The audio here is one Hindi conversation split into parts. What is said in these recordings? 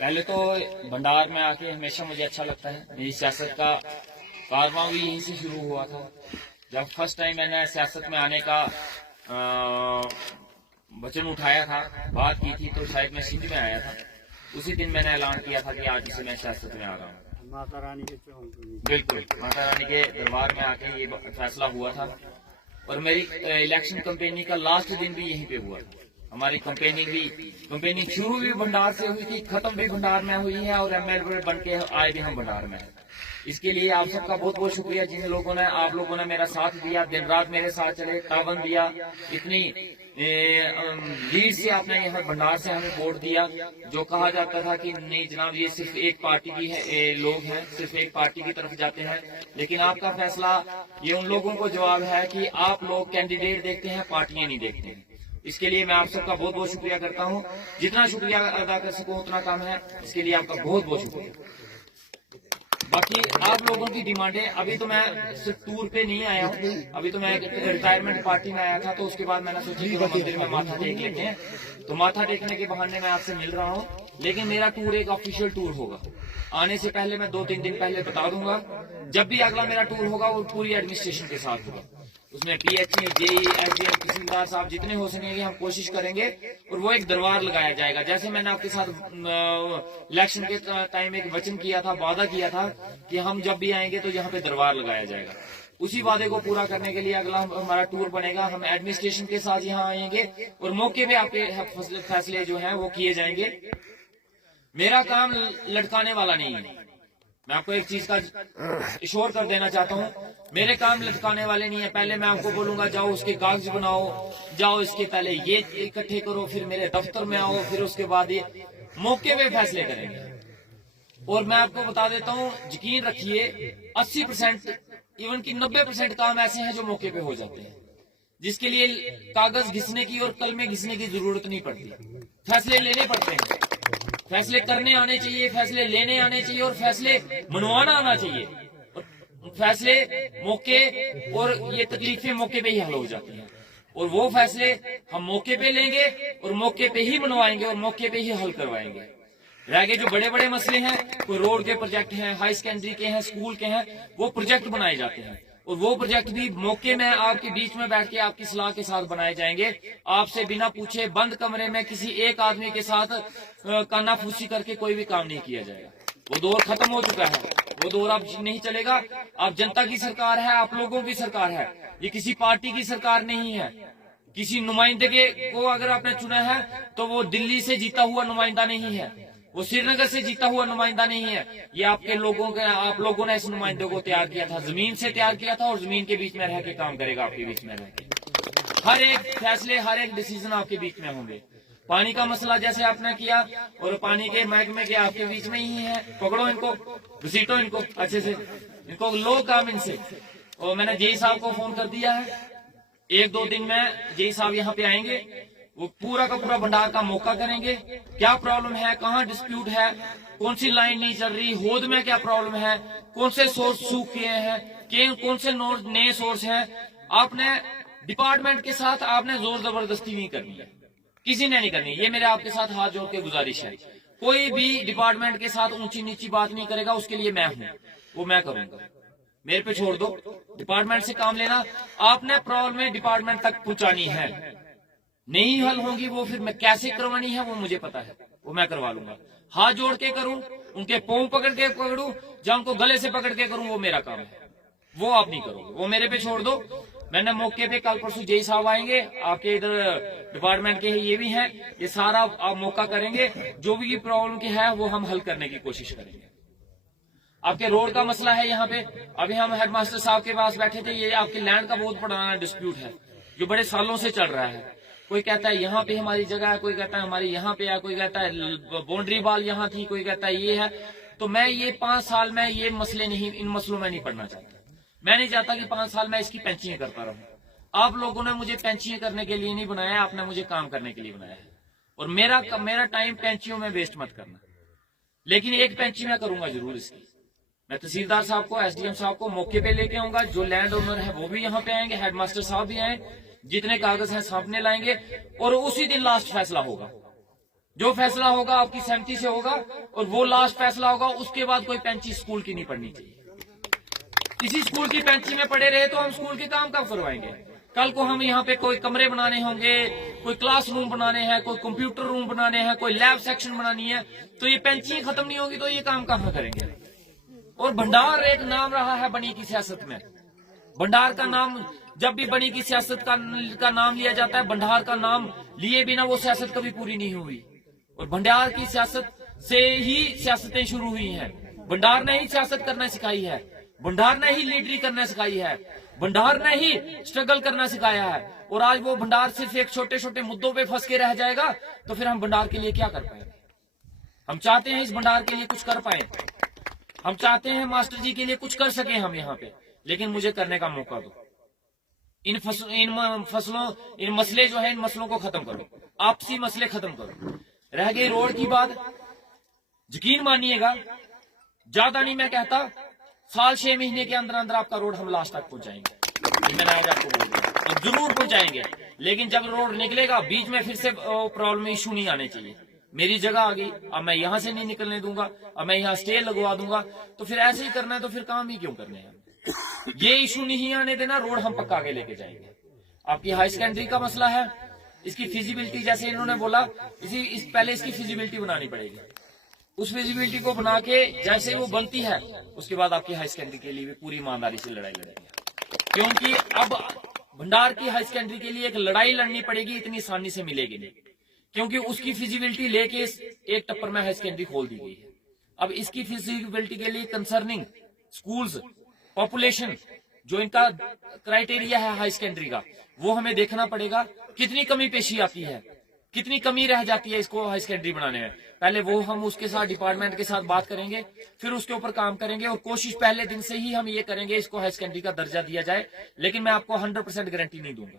पहले तो भंडार में आके हमेशा मुझे अच्छा लगता है। मेरी सियासत का कारवां भी यहीं से शुरू हुआ था। जब फर्स्ट टाइम मैंने सियासत में आने का वचन उठाया था, बात की थी, तो शायद मैं सिंध में आया था। उसी दिन मैंने ऐलान किया था कि आज से मैं सियासत में आ रहा हूँ। माता रानी के बिल्कुल, माता रानी के दरबार में आके ये फैसला हुआ था। और मेरी इलेक्शन कैंपेनिंग का लास्ट दिन भी यहीं पे हुआ था। हमारी कैंपेनिंग शुरू भी भंडार से हुई थी, खत्म भी भंडार में हुई है, और एमएलए बन के आए भी हम भंडार में हैं। इसके लिए आप सबका बहुत बहुत शुक्रिया, जिन लोगों ने, आप लोगों ने मेरा साथ दिया, दिन रात मेरे साथ चले, तावन दिया, इतनी लीड से आपने यहाँ भंडार से हमें वोट दिया। जो कहा जाता था कि नहीं जनाब ये सिर्फ एक पार्टी की है, लोग हैं, सिर्फ एक पार्टी की तरफ जाते हैं, लेकिन आपका फैसला ये उन लोगों को जवाब है कि आप लोग कैंडिडेट देखते हैं, पार्टियां नहीं देखते हैं। इसके लिए मैं आप सबका बहुत बहुत शुक्रिया करता हूँ। जितना शुक्रिया अदा कर सकूं उतना कम है। इसके लिए आपका बहुत बहुत शुक्रिया। बाकी आप लोगों की डिमांडें, अभी तो मैं सिर्फ टूर पे नहीं आया हूँ, अभी तो मैं रिटायरमेंट पार्टी में आया था, तो उसके बाद मैंने सोचा कि मंदिर में माथा टेक लेते हैं, तो माथा टेकने के बहाने मैं आपसे मिल रहा हूँ। लेकिन मेरा टूर एक ऑफिशियल टूर होगा। आने से पहले मैं 2-3 दिन पहले बता दूंगा। जब भी अगला मेरा टूर होगा वो पूरी एडमिनिस्ट्रेशन के साथ होगा। उसमें पीएचई, जेई, एसडीएम, तहसीलदार साहब जितने हो सकेंगे हम कोशिश करेंगे, और वो एक दरबार लगाया जाएगा। जैसे मैंने आपके साथ इलेक्शन के टाइम एक वचन किया था, वादा किया था कि हम जब भी आएंगे तो यहाँ पे दरबार लगाया जाएगा। उसी वादे को पूरा करने के लिए अगला हमारा टूर बनेगा। हम एडमिनिस्ट्रेशन के साथ यहाँ आएंगे और मौके पे आपके फैसले जो है वो किए जाएंगे। मेरा काम लटकाने वाला नहीं है। मैं आपको एक चीज का इशोर कर देना चाहता हूँ, मेरे काम लटकाने वाले नहीं है। पहले मैं आपको बोलूंगा जाओ उसके कागज बनाओ, जाओ इसके पहले ये इकट्ठे करो, फिर मेरे दफ्तर में आओ, फिर उसके बाद ये मौके पे फैसले करेंगे। और मैं आपको बता देता हूँ, यकीन रखिए 80% इवन की 90% काम ऐसे हैं जो मौके पे हो जाते हैं, जिसके लिए कागज घिसने की और कलमे घिसने की जरूरत नहीं पड़ती। फैसले लेने पड़ते हैं, फैसले करने आने चाहिए, फैसले लेने आने चाहिए, और फैसले मनवाना आना चाहिए। और फैसले मौके और ये तकलीफें मौके पे ही हल हो जाती हैं, और वो फैसले हम मौके पे लेंगे और मौके पे ही मनवाएंगे और मौके पे ही हल करवाएंगे। रह गए जो बड़े बड़े मसले हैं, कोई रोड के प्रोजेक्ट हैं, हाई सेकेंडरी के हैं, स्कूल के हैं, वो प्रोजेक्ट बनाए जाते हैं, और वो प्रोजेक्ट भी मौके में आपके बीच में बैठ के आपकी सलाह के साथ बनाए जाएंगे। आपसे बिना पूछे बंद कमरे में किसी एक आदमी के साथ कानाफूसी करके कोई भी काम नहीं किया जाएगा। वो दौर खत्म हो चुका है, वो दौर अब नहीं चलेगा। अब जनता की सरकार है, आप लोगों की सरकार है, ये किसी पार्टी की सरकार नहीं है। किसी नुमाइंदे को अगर आपने चुना है तो वो दिल्ली से जीता हुआ नुमाइंदा नहीं है, वो श्रीनगर से जीता हुआ नुमाइंदा नहीं है। ये आपके लोगों के, आप लोगों ने इस नुमाइंदे को तैयार किया था, जमीन से तैयार किया था, और जमीन के बीच में रह के काम करेगा, आपके बीच में रह के। हर एक फैसले, हर एक डिसीजन आपके बीच में होंगे। पानी का मसला जैसे आपने किया, और पानी के महकमे के आपके बीच में ही है। पकड़ो इनको, घसीटो इनको अच्छे से, इनको लो काम इनसे। और मैंने जेई साहब को फोन कर दिया है, 1-2 दिन में जेई साहब यहाँ पे आएंगे, वो पूरा का पूरा भंडार का मौका करेंगे। क्या प्रॉब्लम है, कहाँ डिस्प्यूट है, कौन सी लाइन नहीं चल रही, होद में क्या प्रॉब्लम है, कौन से सोर्स सूख गए हैं, कौन से नए सोर्स हैं। आपने डिपार्टमेंट के साथ आपने जोर जबरदस्ती नहीं करनी है, किसी ने नहीं करनी। ये मेरे आपके साथ हाथ जोड़ के गुजारिश है। कोई भी डिपार्टमेंट के साथ ऊंची नीची बात नहीं करेगा, उसके लिए मैं हूँ, वो मैं करूंगा। मेरे पे छोड़ दो, डिपार्टमेंट से काम लेना। आपने प्रॉब्लम डिपार्टमेंट तक पहुंचानी है, नहीं हल होंगी वो फिर मैं कैसे करवानी है वो मुझे पता है, वो मैं करवा लूंगा। हाथ जोड़ के करूं, उनके पांव पकड़ के पकड़ूं, या उनको गले से पकड़ के करूं, वो मेरा काम है, वो आप नहीं करोगे, वो मेरे पे छोड़ दो। मैंने मौके पे कल परसों जेई साहब आएंगे, आपके इधर डिपार्टमेंट के ये भी हैं, ये सारा आप मौका करेंगे। जो भी प्रॉब्लम के है वो हम हल करने की कोशिश करेंगे। आपके रोड का मसला है यहाँ पे, अभी हम हेडमास्टर साहब के पास बैठे थे, ये आपके लैंड का बहुत पुराना डिस्प्यूट है जो बड़े सालों से चल रहा है। कोई कहता है यहाँ पे हमारी जगह है, कोई कहता है हमारी यहाँ पे है, कोई कहता है बाउंड्री वाल यहाँ थी, कोई कहता है ये है। तो मैं ये 5 साल में ये मसले नहीं, इन मसलों में नहीं पढ़ना चाहता। मैं नहीं चाहता कि 5 साल में इसकी पेंचिंग करता रहूं। आप लोगों ने मुझे पेंचिंग करने के लिए नहीं बनाया, आपने मुझे काम करने के लिए बनाया है। और मेरा टाइम पेंचियों में वेस्ट मत करना। लेकिन एक पेंची मैं करूंगा जरूर इसकी। मैं तहसीलदार साहब को, एसडीएम साहब को मौके पे लेके आऊंगा, जो लैंड ओनर है वो भी यहाँ पे आएंगे, हेडमास्टर साहब भी आए, जितने कागज हैं सामने लाएंगे, और उसी दिन लास्ट फैसला होगा। जो फैसला होगा आपकी सहमति से होगा और वो लास्ट फैसला होगा। उसके बाद कोई पेंची स्कूल की नहीं पढ़नी चाहिए। किसी स्कूल की पेंची में पड़े रहे तो हम स्कूल के काम कब करवाएंगे? कल को हम यहाँ पे कोई कमरे बनाने होंगे, कोई क्लासरूम बनाने हैं, कोई कंप्यूटर रूम बनाने हैं, कोई लैब सेक्शन बनानी है, तो ये पेंची खत्म नहीं होगी तो ये काम कहाँ करेंगे? और भंडार एक नाम रहा है बनी की सियासत में। भंडार का नाम जब भी बनी की सियासत का नाम लिया जाता है, भंडार का नाम लिए बिना वो सियासत कभी पूरी नहीं हुई। और भंडार की सियासत से ही सियासतें शुरू हुई हैं। भंडार ने ही सियासत करना सिखाई है, भंडार ने ही लीडरी करना सिखाई है, भंडार ने ही स्ट्रगल करना सिखाया है। और आज वो भंडार सिर्फ एक छोटे छोटे मुद्दों पे फंस के रह जाएगा तो फिर हम भंडार के लिए क्या कर पाएंगे? हम चाहते हैं इस भंडार के लिए कुछ कर पाए, हम चाहते हैं मास्टर जी के लिए कुछ कर सके हम यहाँ पे, लेकिन मुझे करने का मौका दो। इन मसले जो है, इन मसलों को खत्म करो, आपसी मसले खत्म करो। रह गई रोड की बात, यकीन मानिएगा, ज्यादा नहीं मैं कहता, साल 6 महीने के अंदर अंदर आपका रोड हम लास्ट तक पहुंचाएंगे। मैंने आज आपको बोल दिया, तो जरूर पहुंचाएंगे। लेकिन जब रोड निकलेगा बीच में फिर से प्रॉब्लम इशू नहीं आने चाहिए। मेरी जगह आ गई, अब मैं यहां से नहीं निकलने दूंगा, अब मैं यहाँ स्टे लगवा दूंगा, तो फिर ऐसे ही करना है तो फिर काम ही क्यों करने हैं? ये इशू नहीं आने देना, रोड हम पक्का के लेके जाएंगे। आपकी हाई सेकेंडरी का मसला है, इसकी फिजिबिलिटी जैसे इन्होंने बोला, पहले इसकी फिजिबिलिटी बनानी पड़ेगी। उस फिजिबिलिटी को बना के जैसे वो बनती है उसके बाद आपकी हाई सेकेंडरी के लिए भी पूरी ईमानदारी से लड़ाई लड़ेंगे। क्योंकि अब भंडार की हाई सेकेंडरी के लिए एक लड़ाई लड़नी पड़ेगी, इतनी आसानी से मिलेगी नहीं, क्योंकि उसकी फिजिबिलिटी लेके एक टप्पर में हाई सेकेंडरी खोल दी गई है। अब इसकी फिजिबिलिटी के लिए कंसर्निंग स्कूल्स, पॉपुलेशन, जो इनका क्राइटेरिया है हाई सेकेंडरी का, वो हमें देखना पड़ेगा। कितनी कमी पेशी आती है, कितनी कमी रह जाती है इसको हाई सेकेंडरी बनाने में, पहले वो हम उसके साथ डिपार्टमेंट के साथ बात करेंगे, फिर उसके ऊपर काम करेंगे। और कोशिश पहले दिन से ही हम ये करेंगे इसको हाई सेकेंडरी का दर्जा दिया जाए। लेकिन मैं आपको 100% गारंटी नहीं दूंगा,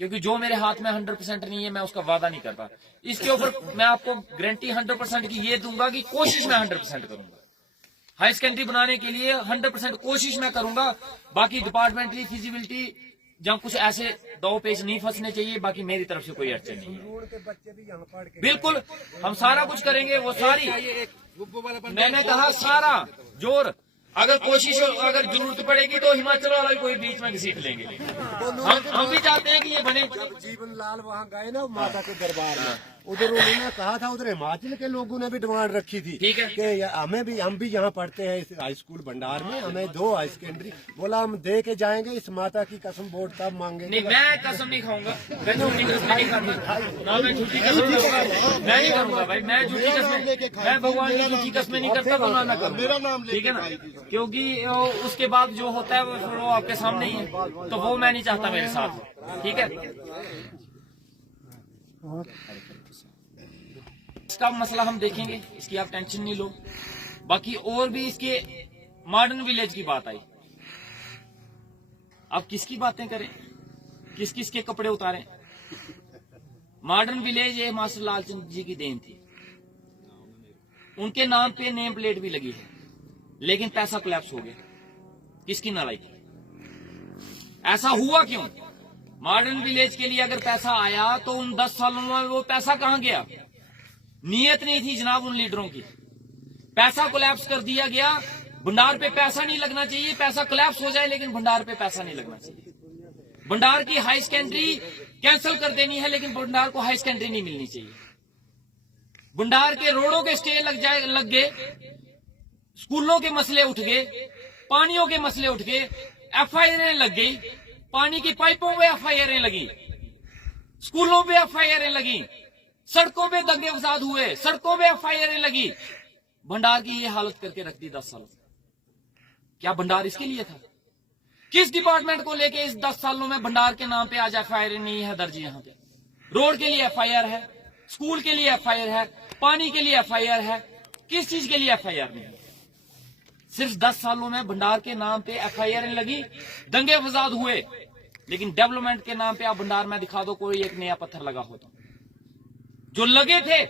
क्योंकि जो मेरे हाथ में 100% नहीं है मैं उसका वादा नहीं करता। इसके ऊपर मैं आपको गारंटी 100% की ये दूंगा कि कोशिश मैं 100% करूंगा। हाई सेकेंडरी बनाने के लिए 100% कोशिश मैं करूंगा। बाकी डिपार्टमेंटली फिजिबिलिटी जहाँ कुछ ऐसे 2 पेज नहीं फंसने चाहिए, बाकी मेरी तरफ से कोई अड़चन नहीं है। बिल्कुल हम सारा कुछ करेंगे, वो सारी मैंने कहा सारा जोर, अगर कोशिश अगर जरूरत पड़ेगी तो हिमाचल वाला भी कोई बीच में घसीट लेंगे। हम भी चाहते हैं कि ये बने। जीवन लाल वहाँ गए ना माता के दरबार में, उधर उन्होंने कहा था, उधर हिमाचल के लोगों ने भी डिमांड रखी थी कि हम भी यहाँ पढ़ते हैं इस हाई स्कूल भंडार में, हमें 2 हाई सेकेंडरी। बोला हम दे के जाएंगे, इस माता की कसम बोर्ड तब मांगे। नहीं, मैं कसम नहीं खाऊंगा, मैं झूठी कसम नहीं खाऊंगा, ना मैं झूठी कसम खाऊंगा, मैं नहीं करूंगा भाई, मैं झूठी कसम, मैं भगवान की झूठी कसमें नहीं करता, तो ना करूंगा, ठीक है ना? क्योंकि उसके बाद जो होता है वो आपके सामने ही है, तो वो मैं नहीं चाहता मेरे साथ, ठीक है? इसका मसला हम देखेंगे, इसकी आप टेंशन नहीं लो। बाकी और भी इसके मॉडर्न विलेज की बात आई, आप किसकी बातें करें, किस किस के कपड़े उतारें? मॉडर्न विलेज ये मास्टर लालचंद जी की देन थी, उनके नाम पे नेम प्लेट भी लगी है, लेकिन पैसा कोलैप्स हो गया। किसकी नालायकी? ऐसा हुआ क्यों? मॉडर्न विलेज के लिए अगर पैसा आया तो उन 10 सालों में वो पैसा कहां गया? नीयत नहीं थी जनाब उन लीडरों की, पैसा कोलैप्स कर दिया गया। भंडार पे पैसा नहीं लगना चाहिए, पैसा कोलैप्स हो जाए लेकिन भंडार पे पैसा नहीं लगना चाहिए। भंडार की हाई सेकेंडरी कैंसिल कर देनी है, लेकिन भंडार को हाई सेकेंडरी नहीं मिलनी चाहिए। भंडार के रोडों के स्टे लग गए, स्कूलों के मसले उठ गए, पानियों के मसले उठ गए, FIR लग गई, पानी की पाइपों पे FIR लगी, स्कूलों पे FIR लगी, सड़कों पे दंगे फसाद हुए, सड़कों पे FIR लगी। भंडार की ये हालत करके रख दी 10 सालों। क्या भंडार इसके लिए था? किस डिपार्टमेंट को लेके इस 10 सालों में भंडार के नाम पे आज FIR नहीं है दर्ज? यहाँ पे रोड के लिए FIR है, स्कूल के लिए FIR है, पानी के लिए FIR है, किस चीज के लिए FIR नहीं है? सिर्फ 10 सालों में भंडार के नाम पे FIR लगी, दंगे फसाद हुए, लेकिन डेवलपमेंट के नाम पे आप भंडार में दिखा दो कोई एक नया पत्थर लगा हो तो। जो लगे थे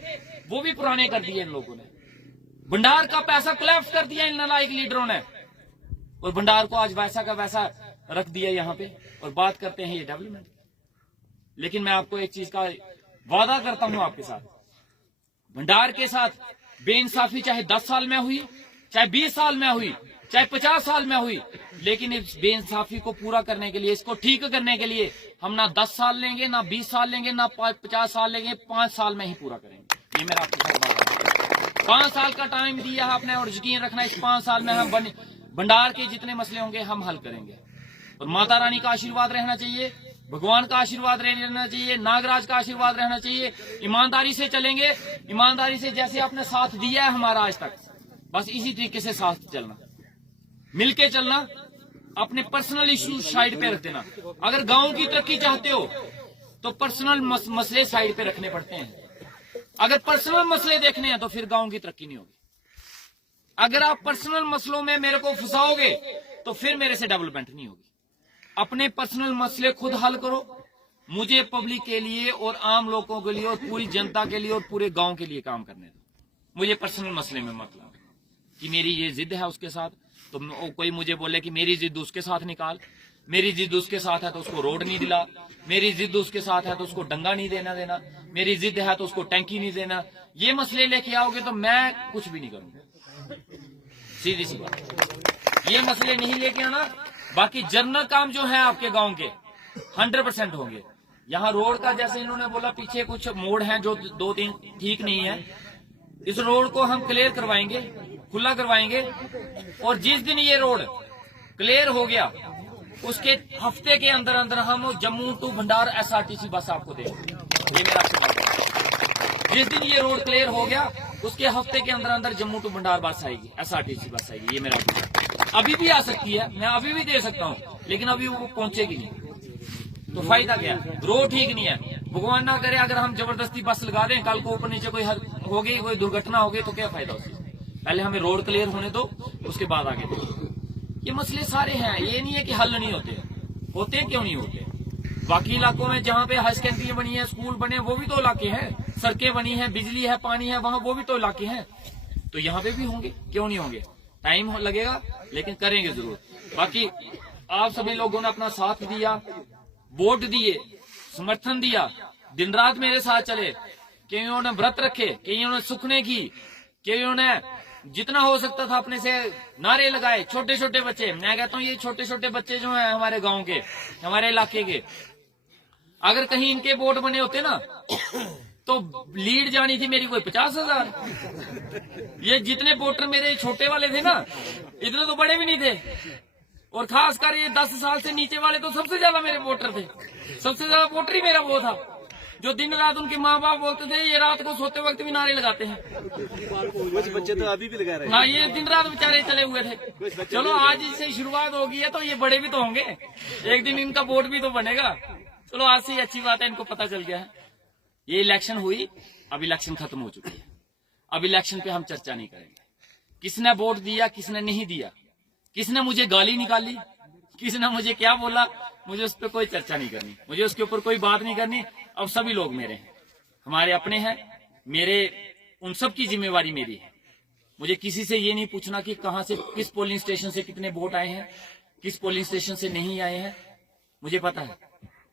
वो भी पुराने कर दिए इन लोगों ने। भंडार का पैसा कोलैप्स कर दिया इन नालायक लीडरों ने, और भंडार को आज वैसा का वैसा रख दिया यहाँ पे, और बात करते हैं ये डेवलपमेंट। लेकिन मैं आपको एक चीज का वादा करता हूं आपके साथ, भंडार के साथ बेइंसाफी चाहे 10 साल में हुई, चाहे 20 साल में हुई, चाहे 50 साल में हुई, लेकिन इस बेइंसाफी को पूरा करने के लिए, इसको ठीक करने के लिए हम ना 10 साल लेंगे, ना 20 साल लेंगे, ना 50 साल लेंगे, 5 साल में ही पूरा करेंगे। ये मेरा आपके साथ बात है। 5 साल का टाइम दिया है आपने और यकीन रखना इस 5 साल में हम भंडार के जितने मसले होंगे हम हल करेंगे। और माता रानी का आशीर्वाद रहना चाहिए, भगवान का आशीर्वाद रहना चाहिए, नागराज का आशीर्वाद रहना चाहिए। ईमानदारी से चलेंगे, ईमानदारी से जैसे आपने साथ दिया है हमारा आज तक, बस इसी तरीके से साथ चलना, मिलके चलना, अपने पर्सनल इश्यू साइड पे रख देना। अगर गांव की तरक्की चाहते हो तो पर्सनल मसले साइड पे रखने पड़ते हैं। अगर पर्सनल मसले देखने हैं तो फिर गांव की तरक्की नहीं होगी। अगर आप पर्सनल मसलों में मेरे को फंसाओगे तो फिर मेरे से डेवलपमेंट नहीं होगी। अपने पर्सनल मसले खुद हल करो, मुझे पब्लिक के लिए और आम लोगों के लिए और पूरी जनता के लिए और पूरे गांव के लिए काम करने दो। मुझे पर्सनल मसले में मत लाओ कि मेरी ये जिद है उसके साथ, तो कोई मुझे बोले कि मेरी जिद उसके साथ निकाल, मेरी जिद उसके साथ है तो उसको रोड नहीं दिला, मेरी जिद उसके साथ है तो उसको डंगा नहीं देना, मेरी जिद है तो उसको टैंकी नहीं देना। ये मसले लेके आओगे तो मैं कुछ भी नहीं करूंगा, सीधी सी बात। ये मसले नहीं लेके आना। बाकी जनरल काम जो है आपके गांव के 100% होंगे। यहाँ रोड का जैसे इन्होंने बोला पीछे कुछ मोड़ हैं जो 2-3 ठीक नहीं है, इस रोड को हम क्लियर करवाएंगे, खुला करवाएंगे। और जिस दिन ये रोड क्लियर हो गया उसके हफ्ते के अंदर अंदर हम जम्मू टू भंडार SRTC बस आपको देंगे। ये मेरा आपको, जिस दिन ये रोड क्लियर हो गया उसके हफ्ते के अंदर अंदर जम्मू टू भंडार बस आएगी, SRTC बस आएगी। ये मेरा आपको, अभी भी आ सकती है, मैं अभी भी दे सकता हूँ, लेकिन अभी वो पहुंचेगी नहीं तो फायदा क्या? रोड ठीक नहीं है। भगवान ना करे अगर हम जबरदस्ती बस लगा दें, कल को ऊपर नीचे कोई होगी, कोई दुर्घटना होगी तो क्या फायदा उससे? पहले हमें रोड क्लियर होने दो, उसके बाद आगे दो। ये मसले सारे हैं, ये नहीं है कि हल नहीं होते क्यों नहीं होते? बाकी इलाकों में जहाँ पे हाई सेकेंडरी बनी है, स्कूल बने, वो भी तो इलाके हैं, सड़कें बनी है, बिजली है, पानी है, वहाँ वो भी तो इलाके हैं। तो यहाँ पे भी होंगे, क्यों नहीं होंगे? टाइम लगेगा लेकिन करेंगे जरूर। बाकी आप सभी लोगों ने अपना साथ दिया, वोट दिए, समर्थन दिया, दिन रात मेरे साथ चले, कईयों ने व्रत रखे, कईयों ने सुखने की, कईयों ने जितना हो सकता था अपने से नारे लगाए। छोटे छोटे बच्चे, मैं कहता हूँ ये छोटे छोटे बच्चे जो हैं हमारे गांव के, हमारे इलाके के, अगर कहीं इनके वोट बने होते ना तो लीड जानी थी मेरी कोई 50,000। ये जितने वोटर मेरे छोटे वाले थे ना, इतने तो बड़े भी नहीं थे। और खासकर ये 10 साल से नीचे वाले तो सबसे ज्यादा मेरे वोटर थे। सबसे ज्यादा वोटर ही मेरा वो था जो दिन रात उनके माँ बाप बोलते थे, ये रात को सोते वक्त भी नारे लगाते हैं। कुछ बच्चे तो अभी भी लगा रहे हैं। हाँ, ये दिन रात बेचारे चले हुए थे। चलो आज इससे शुरुआत होगी है तो ये बड़े भी तो होंगे, एक दिन इनका वोट भी तो बनेगा। चलो आज से ही अच्छी बात है, इनको पता चल गया है। ये इलेक्शन हुई, अब इलेक्शन खत्म हो चुकी है, अब इलेक्शन पे हम चर्चा नहीं करेंगे। किसने वोट दिया, किसने नहीं दिया, किसने मुझे गाली निकाली, किसने मुझे क्या बोला, मुझे उस पर कोई चर्चा नहीं करनी, मुझे उसके ऊपर कोई बात नहीं करनी। अब सभी लोग मेरे हैं, हमारे अपने हैं, मेरे उन सब की जिम्मेवारी मेरी है। मुझे किसी से ये नहीं पूछना कि कहाँ से, किस पोलिंग स्टेशन से कितने वोट आए हैं, किस पोलिंग स्टेशन से नहीं आए हैं। मुझे पता है,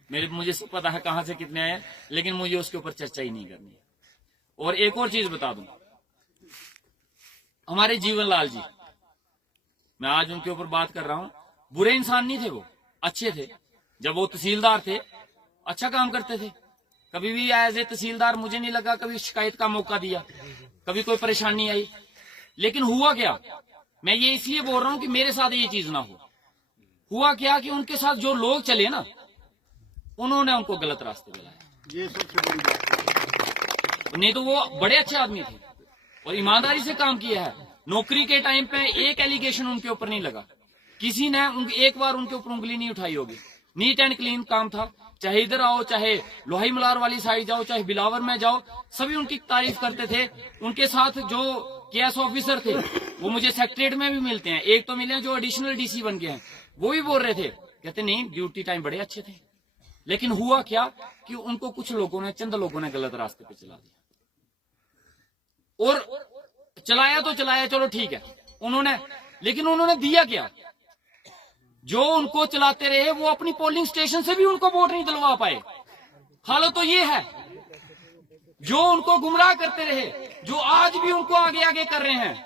मुझे पता है कहाँ से कितने आए हैं, लेकिन मुझे उसके ऊपर चर्चा ही नहीं करनी है। और एक और चीज बता दूं, हमारे जीवन लाल जी, मैं आज उनके ऊपर बात कर रहा हूं, बुरे इंसान नहीं थे, वो अच्छे थे। जब वो तहसीलदार थे अच्छा काम करते थे, कभी भी एज ए तहसीलदार मुझे नहीं लगा कभी शिकायत का मौका दिया, कभी कोई परेशानी आई। लेकिन हुआ क्या, मैं ये इसलिए बोल रहा हूं कि मेरे साथ ये चीज ना हो। हुआ क्या कि उनके साथ जो लोग चले ना, उन्होंने उनको गलत रास्ते दिलाया। ये सबसे बड़ी बात। नहीं तो वो बड़े अच्छे आदमी थे और ईमानदारी से काम किया है। नौकरी के टाइम पे एक एलिगेशन उनके ऊपर नहीं लगा, किसी ने एक बार उनके ऊपर उंगली नहीं उठाई होगी। नीट एंड क्लीन काम था, चाहे इधर आओ, चाहे लोहाई मलार वाली साइड जाओ, चाहे बिलावर में जाओ, सभी उनकी तारीफ करते थे। उनके साथ जो केएस ऑफिसर थे वो मुझे सेक्रेटरीट में भी मिलते हैं, एक तो मिले जो एडिशनल डीसी बन गए हैं, वो भी बोल रहे थे, कहते नहीं ड्यूटी टाइम बड़े अच्छे थे। लेकिन हुआ क्या कि उनको कुछ लोगों ने, चंद लोगों ने गलत रास्ते पे चला दिया। और चलाया तो चलाया, चलो ठीक है उन्होंने, लेकिन उन्होंने दिया क्या? जो उनको चलाते रहे वो अपनी पोलिंग स्टेशन से भी उनको वोट नहीं दिलवा पाए। हालत तो ये है, जो उनको गुमराह करते रहे जो आज भी उनको आगे आगे कर रहे हैं,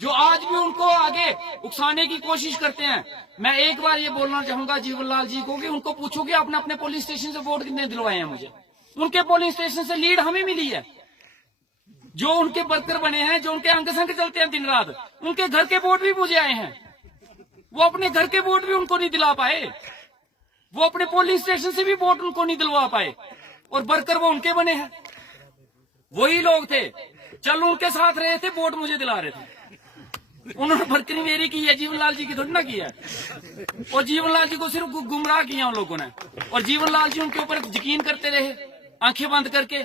जो आज भी उनको आगे उकसाने की कोशिश करते हैं। मैं एक बार ये बोलना चाहूंगा जीवनलाल जी को कि उनको पूछो कि आपने अपने पोलिंग स्टेशन से वोट कितने दिलवाए हैं मुझे। उनके पोलिंग स्टेशन से लीड हमें मिली है। जो उनके वर्कर बने हैं, जो उनके अंग संग चलते हैं दिन रात, उनके घर के वोट भी मुझे आए हैं। वो अपने घर के वोट भी उनको नहीं दिला पाए, वो अपने पोलिंग स्टेशन से भी वोट उनको नहीं दिलवा पाए, और वर्कर वो उनके बने हैं। वही लोग थे, चल उनके साथ रहे थे, वोट मुझे दिला रहे थे। उन्होंने वर्करी मेरी की है, जीवनलाल जी की थोड़ी ना की है। और जीवनलाल जी को सिर्फ गुमराह किया उन लोगों ने, और जीवनलाल जी उनके ऊपर यकीन करते रहे आंखें बंद करके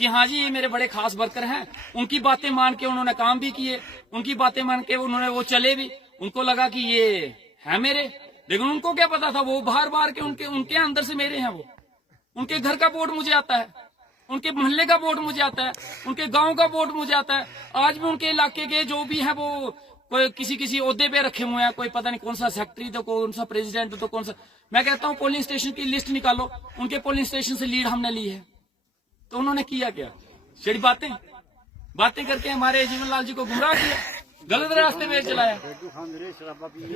कि हाँ जी ये मेरे बड़े खास वर्कर हैं। उनकी बातें मान के उन्होंने काम भी किए, उनकी बातें मान के उन्होंने वो चले भी। उनको लगा कि ये है मेरे, लेकिन उनको क्या पता था वो बाहर बाहर के उनके अंदर से मेरे हैं। वो उनके घर का वोट मुझे आता है, उनके मोहल्ले का वोट मुझे आता है, उनके गांव का वोट मुझे आता है। आज भी उनके इलाके के जो भी है वो कोई किसी ओहदे पे रखे हुए हैं, कोई पता नहीं कौन सा सेक्रेटरी तो कौन सा प्रेसिडेंट तो कौन सा। मैं कहता हूँ पोलिंग स्टेशन की लिस्ट निकालो, उनके पोलिंग स्टेशन से लीड हमने ली है। तो उन्होंने किया क्या? सिर्फ बातें करके हमारे जीवनलाल जी को गुमराह किया, गलत रास्ते में चलाया।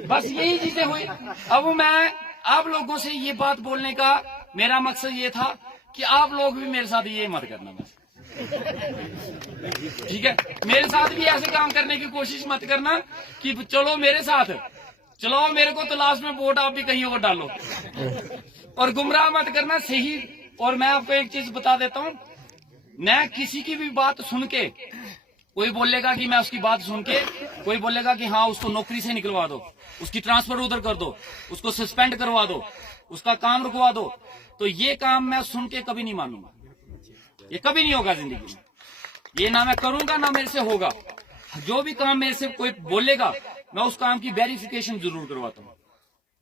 बस यही चीजें हुई। अब मैं आप लोगों से ये बात बोलने का मेरा मकसद ये था कि आप लोग भी मेरे साथ ये मत करना बस, ठीक है? मेरे साथ भी ऐसे काम करने की कोशिश मत करना कि चलो मेरे साथ चलो, मेरे को तो लास्ट में वोट आप भी कहीं और डालो, और गुमराह मत करना सही। और मैं आपको एक चीज बता देता हूँ, मैं किसी की भी बात सुन के, कोई बोलेगा कि मैं उसकी बात सुन के, कोई बोलेगा कि हाँ उसको नौकरी से निकलवा दो, उसकी ट्रांसफर उधर कर दो, उसको सस्पेंड करवा दो, उसका काम रुकवा दो, तो ये काम मैं सुन के कभी नहीं मानूंगा। ये कभी नहीं होगा जिंदगी में, ये ना मैं करूंगा ना मेरे से होगा। जो भी काम मेरे से कोई बोलेगा, मैं उस काम की वेरिफिकेशन जरूर करवाता हूँ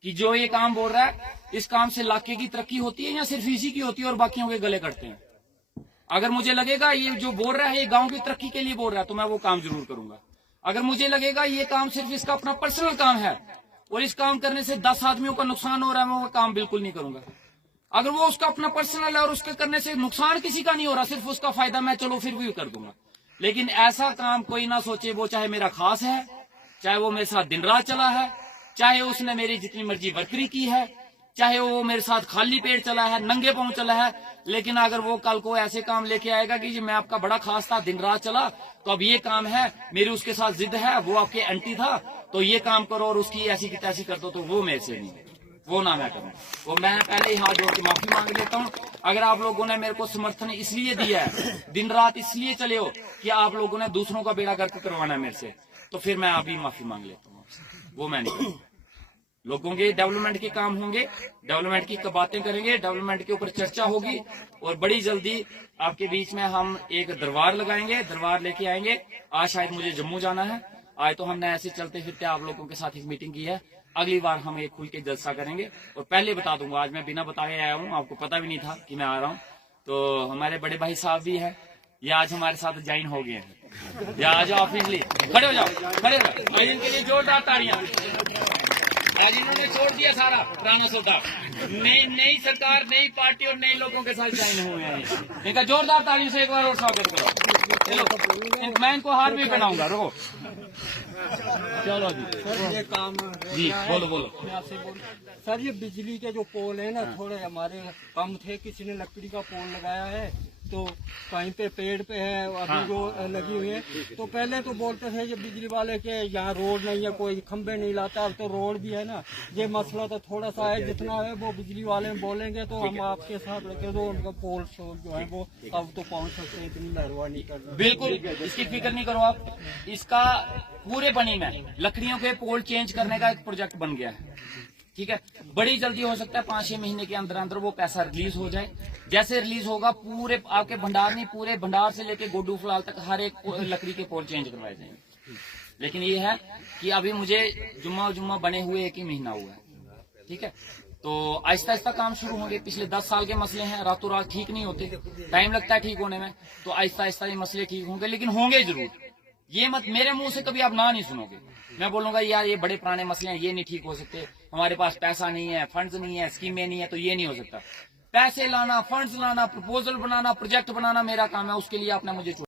कि जो ये काम बोल रहा है, इस काम से इलाके की तरक्की होती है या सिर्फ इसी की होती है और बाकियों के गले कटते हैं। अगर मुझे लगेगा ये जो बोल रहा है ये गांव की तरक्की के लिए बोल रहा है, तो मैं वो काम जरूर करूंगा। अगर मुझे लगेगा ये काम सिर्फ इसका अपना पर्सनल काम है और इस काम करने से 10 आदमियों का नुकसान हो रहा है, मैं वो काम बिल्कुल नहीं करूंगा। अगर वो उसका अपना पर्सनल है और उसके करने से नुकसान किसी का नहीं हो रहा, सिर्फ उसका फायदा, मैं चलो फिर भी कर दूंगा। लेकिन ऐसा काम कोई ना सोचे, वो चाहे मेरा खास है, चाहे वो मेरे साथ दिन रात चला है, चाहे उसने मेरी जितनी मर्जी वर्करी की है, चाहे वो मेरे साथ खाली पेट चला है, नंगे पांव चला है, लेकिन अगर वो कल को ऐसे काम लेके आएगा कि जी मैं आपका बड़ा खास था, दिन रात चला, तो अब ये काम है, मेरी उसके साथ जिद है, वो आपके एंटी था, तो ये काम करो और उसकी ऐसी की तैसी कर दो, तो वो मेरे से नहीं, वो ना मैं करूँ। वो मैं पहले ही हाथ जोड़ के माफी मांग लेता हूँ। अगर आप लोगों ने मेरे को समर्थन इसलिए दिया है, दिन रात इसलिए चले हो कि आप लोगों ने दूसरों का बेड़ा गर्क करवाना है मेरे से, तो फिर मैं अभी माफी मांग लेता हूँ। वो मैं नहीं करूँगा। लोगों के डेवलपमेंट के काम होंगे, डेवलपमेंट की बातें करेंगे, डेवलपमेंट के ऊपर चर्चा होगी, और बड़ी जल्दी आपके बीच में हम एक दरबार लगाएंगे, दरबार लेके आएंगे। आज शायद मुझे जम्मू जाना है, आज तो हमने ऐसे चलते फिरते आप लोगों के साथ एक मीटिंग की है। अगली बार हम एक खुल के जलसा करेंगे। और पहले बता दूंगा, आज मैं बिना बताए आया हूँ, आपको पता भी नहीं था कि मैं आ रहा हूँ। तो हमारे बड़े भाई साहब भी है, ये आज हमारे साथ ज्वाइन हो गए हैं। या आ जाओ ऑफिशियली, खड़े हो जाओ, खड़े हो जाओ। इनके लिए जोरदार तालियां। आज इन्होंने छोड़ दिया सारा पुराना सौदा, नई सरकार, नई पार्टी और नए लोगों के साथ ज्वाइन हुए हैं। इनका जोरदार तालियों से एक बार और स्वागत करो। चलो मैं इनको हार भी पहनाऊंगा, रुको। चलो जी सर, ये काम जी बोलो। सर, ये बिजली के जो पोल है ना, थोड़े हमारे कम थे, किसी ने लकड़ी का पोल लगाया है, तो कहीं पे पेड़ पे है अभी जो लगी हुई है। तो पहले तो बोलते थे ये बिजली वाले के यहाँ रोड नहीं है, कोई खंबे नहीं लाता। अब तो रोड भी है ना, ये मसला तो थोड़ा सा है, जितना है वो बिजली वाले बोलेंगे तो हम आपके साथ रखे, तो उनका पोल जो है वो अब तो पहुँच सकते, इतनी मेहरबानी करना। बिल्कुल, इसकी फिक्र नहीं करो आप। इसका पूरे बनी में लकड़ियों के पोल चेंज करने का एक प्रोजेक्ट बन गया है, ठीक है। बड़ी जल्दी हो सकता है, 5-6 महीने के अंदर अंदर वो पैसा रिलीज हो जाए। जैसे रिलीज होगा, पूरे आपके भंडार नहीं, पूरे भंडार से लेके गोडू फलाल तक हर एक लकड़ी के पोल चेंज करवाए जाएंगे। लेकिन ये है कि अभी मुझे जुम्मा बने हुए 1 ही महीना हुआ है, ठीक है। तो आहिस्ता आहिस्ता काम शुरू होंगे। पिछले 10 साल के मसले हैं, रातों रात ठीक नहीं होते, टाइम लगता है ठीक होने में। तो आहिस्ता आहिस्ता ये मसले ठीक होंगे, लेकिन होंगे जरूर। ये मत मेरे मुंह से कभी आप ना नहीं सुनोगे। मैं बोलूंगा यार ये बड़े पुराने मसले हैं, ये नहीं ठीक हो सकते, हमारे पास पैसा नहीं है, फंड्स नहीं है, स्कीमें नहीं है, तो ये नहीं हो सकता। पैसे लाना, फंड्स लाना, प्रपोजल बनाना, प्रोजेक्ट बनाना मेरा काम है, उसके लिए आपने मुझे